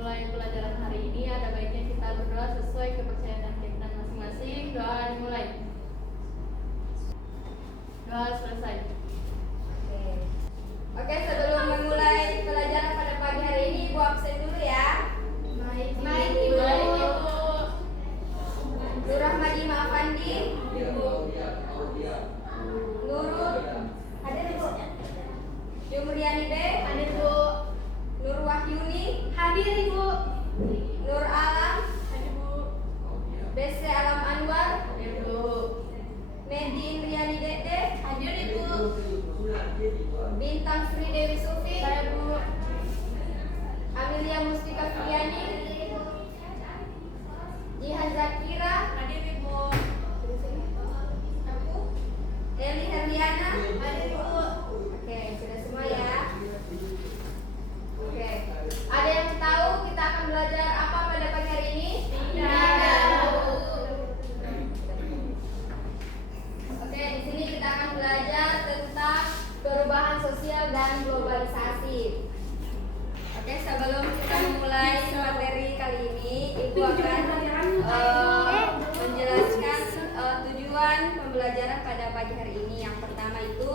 memulai pelajaran hari ini, ada baiknya kita berdoa sesuai kepercayaan dan keyakinan masing-masing. Doa dimulai. Doa selesai. Oke, sebelum memulai pelajaran pada pagi hari ini, Ibu absen dulu ya. Baik, Ibu. Nur Rahmadi Maafandi. Nurul. Hadir Ibu. Yumriani B. Hadir, Bu. Nur Wahyuni. Hadir, Ibu. Nur Alam. Hadir, Bu. BC Alam Anwar. Hadir, Bu. Medi Indriani Dede. Hadir, Ibu. Bintang Sri Dewi Sufi. Saya, Bu. Amelia Mustika Fiani. Jihan Zakira. Hadir, Ibu. Eli Herliana. Hadir, Bu. Oke, sudah semua ya. Oke. Ada yang tahu kita akan belajar apa pada pagi hari ini? Oke, di sini kita akan belajar tentang perubahan sosial dan globalisasi. Oke, sebelum kita memulai materi kali ini, Ibu akan menjelaskan tujuan pembelajaran pada pagi hari ini. Yang pertama itu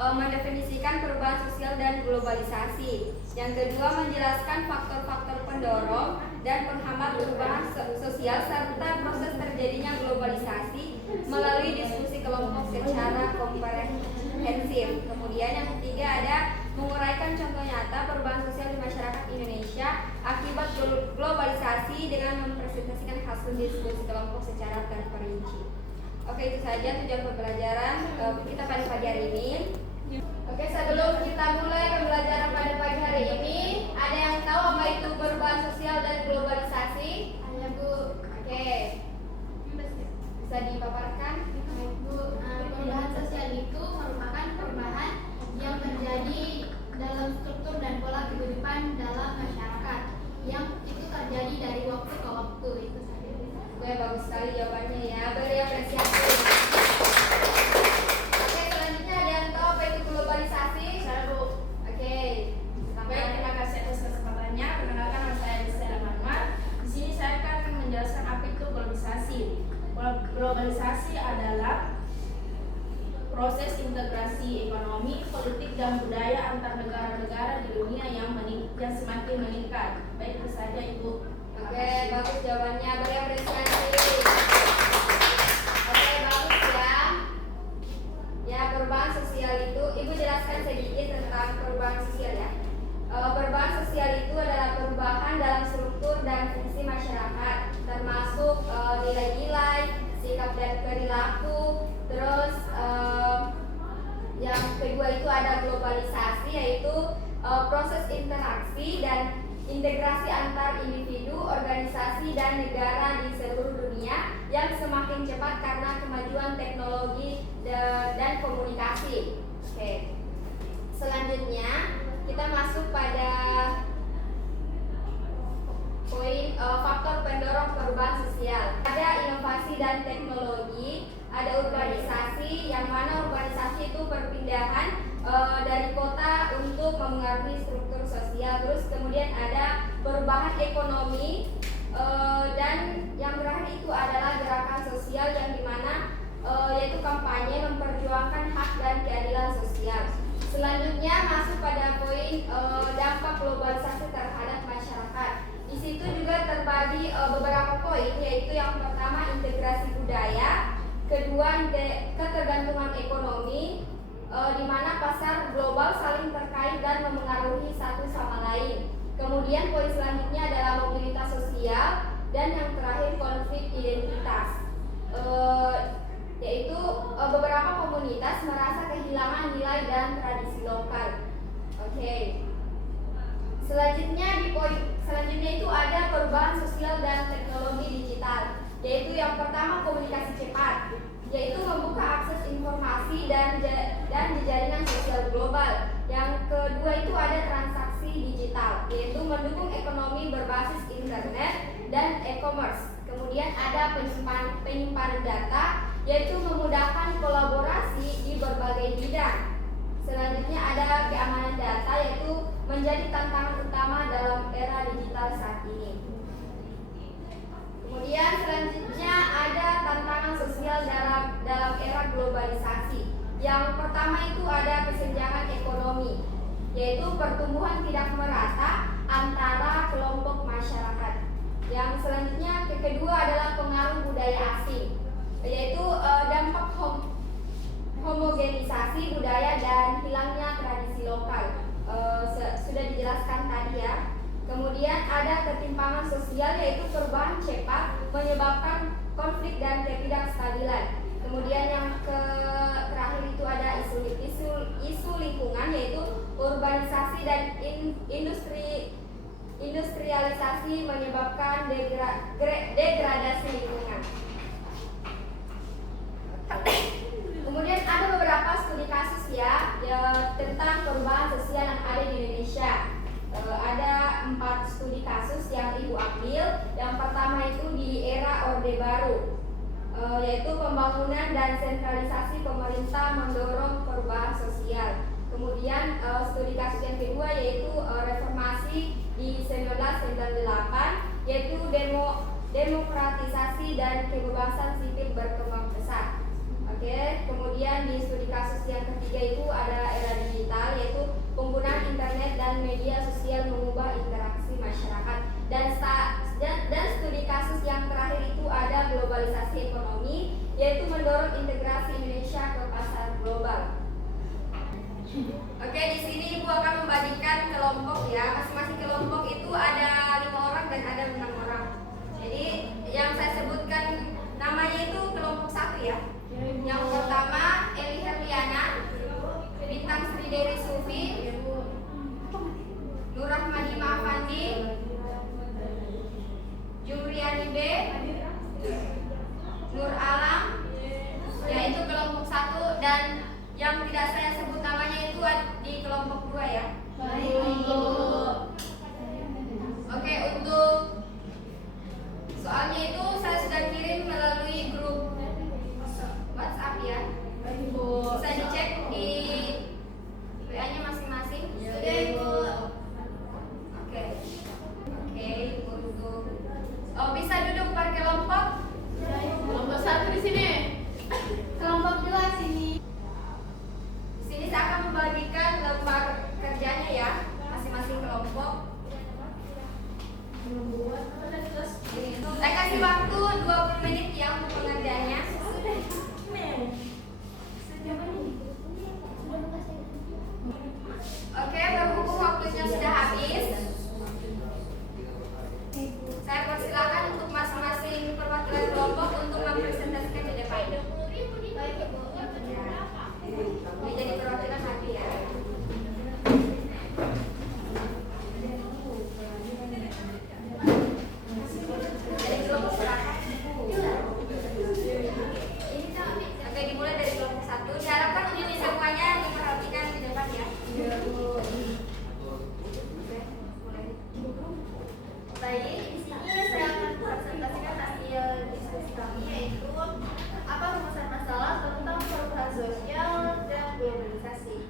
mendefinisikan perubahan sosial dan globalisasi. Yang kedua, menjelaskan faktor-faktor pendorong dan penghambat perubahan sosial serta proses terjadinya globalisasi melalui diskusi kelompok secara komprehensif. Kemudian yang ketiga ada menguraikan contoh nyata perubahan sosial di masyarakat Indonesia akibat globalisasi dengan mempresentasikan hasil diskusi kelompok secara terperinci. Oke, itu saja tujuan pembelajaran kita pada pagi hari ini. Oke, sebelum kita mulai pembelajaran pada pagi hari ini, ada yang tahu apa itu perubahan sosial dan globalisasi? Ada, Bu. Oke, bisa dipaparkan? Bu, perubahan sosial itu merupakan perubahan yang terjadi dalam struktur dan pola kehidupan dalam masyarakat yang itu terjadi dari waktu ke waktu. Itu saja. Oke, bagus sekali jawabannya ya. Beri apresiasi. Oke, selanjutnya ada yang tahu apa itu globalisasi? Saya, Bu. Oke, Baik, terima kasih atas kesempatannya. Perkenalkan, nama saya Desela Manwar. Di sini saya akan menjelaskan apa itu globalisasi. Globalisasi adalah proses integrasi ekonomi, politik, dan budaya antar negara-negara di dunia yang semakin meningkat. Baik, itu saja Ibu. Oke, bagus jawabannya. Beri apresiasi. Oke, bagus ya. Ya, perubahan sosial itu, Ibu jelaskan sedikit tentang perubahan sosial ya. Perubahan sosial itu adalah perubahan dalam struktur dan fungsi masyarakat, termasuk nilai-nilai, sikap dan perilaku. Terus yang kedua itu ada globalisasi, yaitu proses interaksi dan integrasi antar individu, organisasi, dan negara di seluruh dunia yang semakin cepat karena kemajuan teknologi dan komunikasi. Oke. Selanjutnya kita masuk pada poin faktor pendorong perubahan sosial. Ada inovasi dan teknologi, ada urbanisasi, yang mana urbanisasi itu perpindahan dari kota untuk memengaruhi struktur sosial. Terus kemudian ada perubahan ekonomi, dan yang terakhir itu adalah gerakan sosial yang dimana yaitu kampanye memperjuangkan hak dan keadilan sosial. Selanjutnya masuk pada poin dampak globalisasi terhadap masyarakat. Di situ juga terbagi beberapa poin, yaitu yang pertama integrasi budaya, kedua ketergantungan ekonomi, di mana pasar global saling terkait dan memengaruhi satu sama lain. Kemudian poin selanjutnya adalah mobilitas sosial, dan yang terakhir konflik identitas, yaitu beberapa komunitas merasa kehilangan nilai dan tradisi lokal. Oke. Selanjutnya di poin selanjutnya itu ada perubahan sosial dan teknologi digital, yaitu yang pertama komunikasi cepat, yaitu membuka akses informasi dan jaringan sosial global. Yang kedua itu ada transaksi digital, yaitu mendukung ekonomi berbasis internet dan e-commerce. Kemudian ada penyimpanan data, yaitu memudahkan kolaborasi di berbagai bidang. Selanjutnya ada keamanan data, yaitu menjadi tantangan utama dalam era digital saat ini. Kemudian selanjutnya ada tantangan sosial dalam era globalisasi. Yang pertama itu ada kesenjangan ekonomi, yaitu pertumbuhan tidak merata antara kelompok masyarakat. Yang selanjutnya kedua adalah pengaruh budaya asing, yaitu dampak homogenisasi budaya dan hilangnya tradisi lokal. Sudah dijelaskan tadi ya. Kemudian ada ketimpangan sosial, yaitu perubahan cepat menyebabkan konflik dan ketidakstabilan. Kemudian yang terakhir itu ada isu lingkungan, yaitu urbanisasi dan industrialisasi menyebabkan degradasi lingkungan. Kemudian ada beberapa studi kasus ya tentang perubahan sosial yang ada di Indonesia. Ada 4 studi kasus yang Ibu ambil. Yang pertama itu di era Orde Baru, yaitu pembangunan dan sentralisasi pemerintah mendorong perubahan sosial. Kemudian studi kasus yang kedua yaitu reformasi di 1998, yaitu demokratisasi dan kebebasan sipil berkembang pesat. Oke, kemudian di studi kasus yang ketiga itu ada era digital, yaitu penggunaan internet dan media sosial mengubah interaksi masyarakat. Dan studi kasus yang terakhir itu ada globalisasi ekonomi, yaitu mendorong integrasi Indonesia ke pasar global. Oke, di sini Ibu akan membagikan kelompok ya. Masing-masing kelompok itu ada 5 orang dan ada 6 orang. Jadi yang saya sebutkan namanya itu kelompok 1 ya. Yang pertama Eli Herliana, Bintang Sri Dewi Sufi, Nur Rahmadi Ma'afandi, Jumriani B, Nur Alam, yaitu kelompok 1, dan yang tidak saya sebut namanya itu di kelompok 2 ya. Oke, untuk soalnya itu saya sudah kirim melalui grup WhatsApp ya. Bisa dicek di WA-nya masing-masing. Sudah Ibu. Oke, untuk bisa duduk per kelompok. Kelompok 1 di sini. Kelompok 2 sini. Di sini saya akan membagikan lembar kerjanya ya, masing-masing kelompok. Saya kasih waktu 20 menit ya untuk pengerjaannya. Oke, berhubung waktunya sudah habis, saya persilakan untuk masing-masing perwakilan kelompok untuk mempresentasikan di depan. Ini jadi perwakilan nanti ya. Dari kelompok berapa? Oke, dimulai dari kelompok 1. Diharapkan untuk semuanya diperhatikan di depan ya. Baik, di sini saya akan presentasikan hasil diskusi kami, yaitu apa rumusan masalah tentang perubahan sosial dan globalisasi.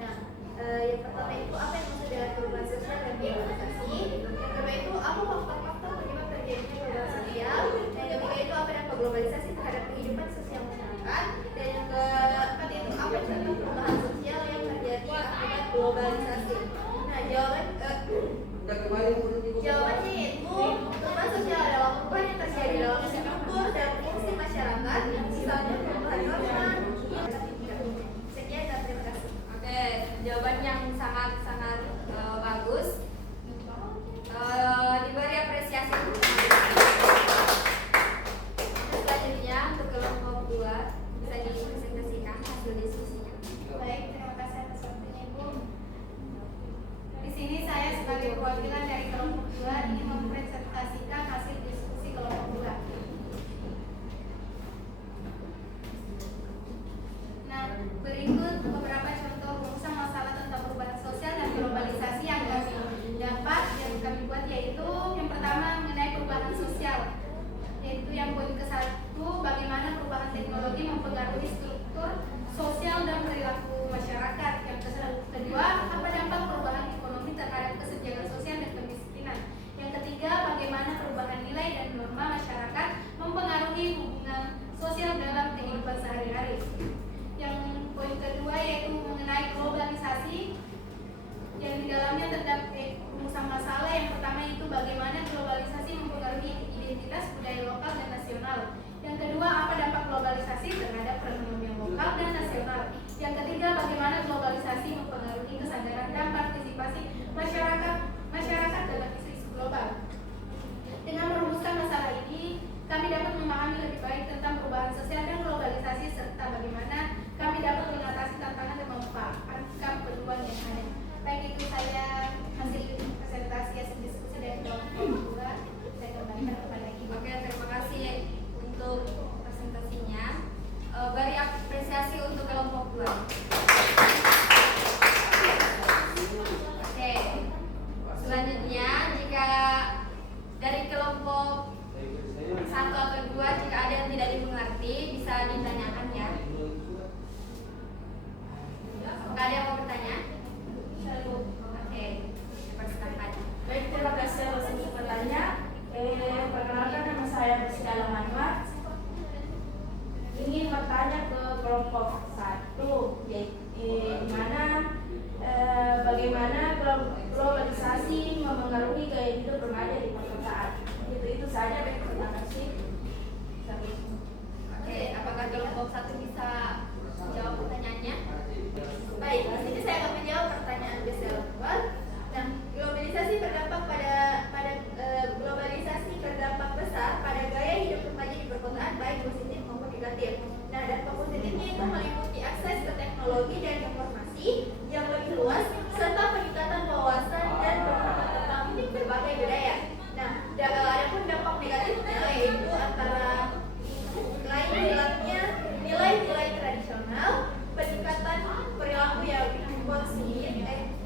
Nah, yang pertama itu apa yang maksud dengan perubahan sosial dan globalisasi. Yang kedua itu apa faktor-faktor penyebab terjadinya perubahan sosial. Dan yang ketiga itu apa dampak globalisasi terhadap kehidupan sosial masyarakat. Dan yang keempat itu apa contoh perubahan sosial yang terjadi akibat globalisasi. Nah, jawabannya yaitu perubahan sosial adalah perubahan yang terjadi dalam struktur dan fungsi masyarakat, misalnya perubahan norma. Sekian dan terima kasih. Oke, jawaban yang sangat-sangat bagus. Diberi apresiasi. Selanjutnya untuk kelompok 2 bisa dipresentasikan hasil diskusinya. Baik, terima kasih atas waktunya Ibu. Di sini saya sebagai perwakilan dari kelompok 2 ingin mempresentasikan hasil diskusi kelompok 2. Nah, berikut beberapa contoh rumusan masalah tentang perubahan sosial dan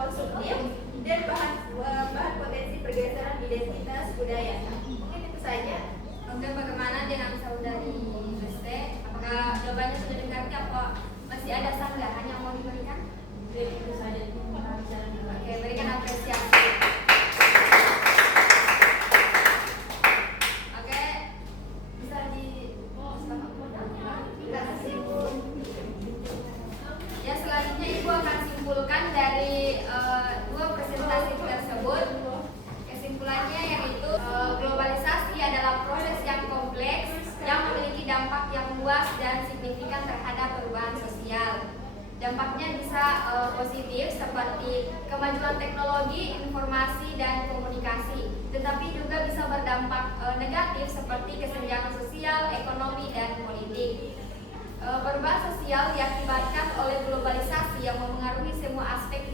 konsumtif, dan bahan potensi pergeseran identitas budaya. Mungkin itu saja. Oke, bagaimana dengan saudari Reste? Apakah jawabannya sudah dimengerti apa masih ada sanggahan yang mau diberikan? Itu saja. Oke, berikan apresiasi. Oke, bisa di Terima kasih, Bu. ya, selanjutnya Ibu akan simpulkan dari dua presentasi tersebut. Kesimpulannya yaitu globalisasi adalah proses yang kompleks yang memiliki dampak yang luas dan signifikan terhadap perubahan sosial. Dampaknya bisa positif seperti kemajuan teknologi, informasi, dan komunikasi, tetapi juga bisa berdampak negatif seperti kesenjangan sosial, ekonomi, dan politik. Perubahan sosial diakibatkan oleh globalisasi yang memengaruhi semua aspek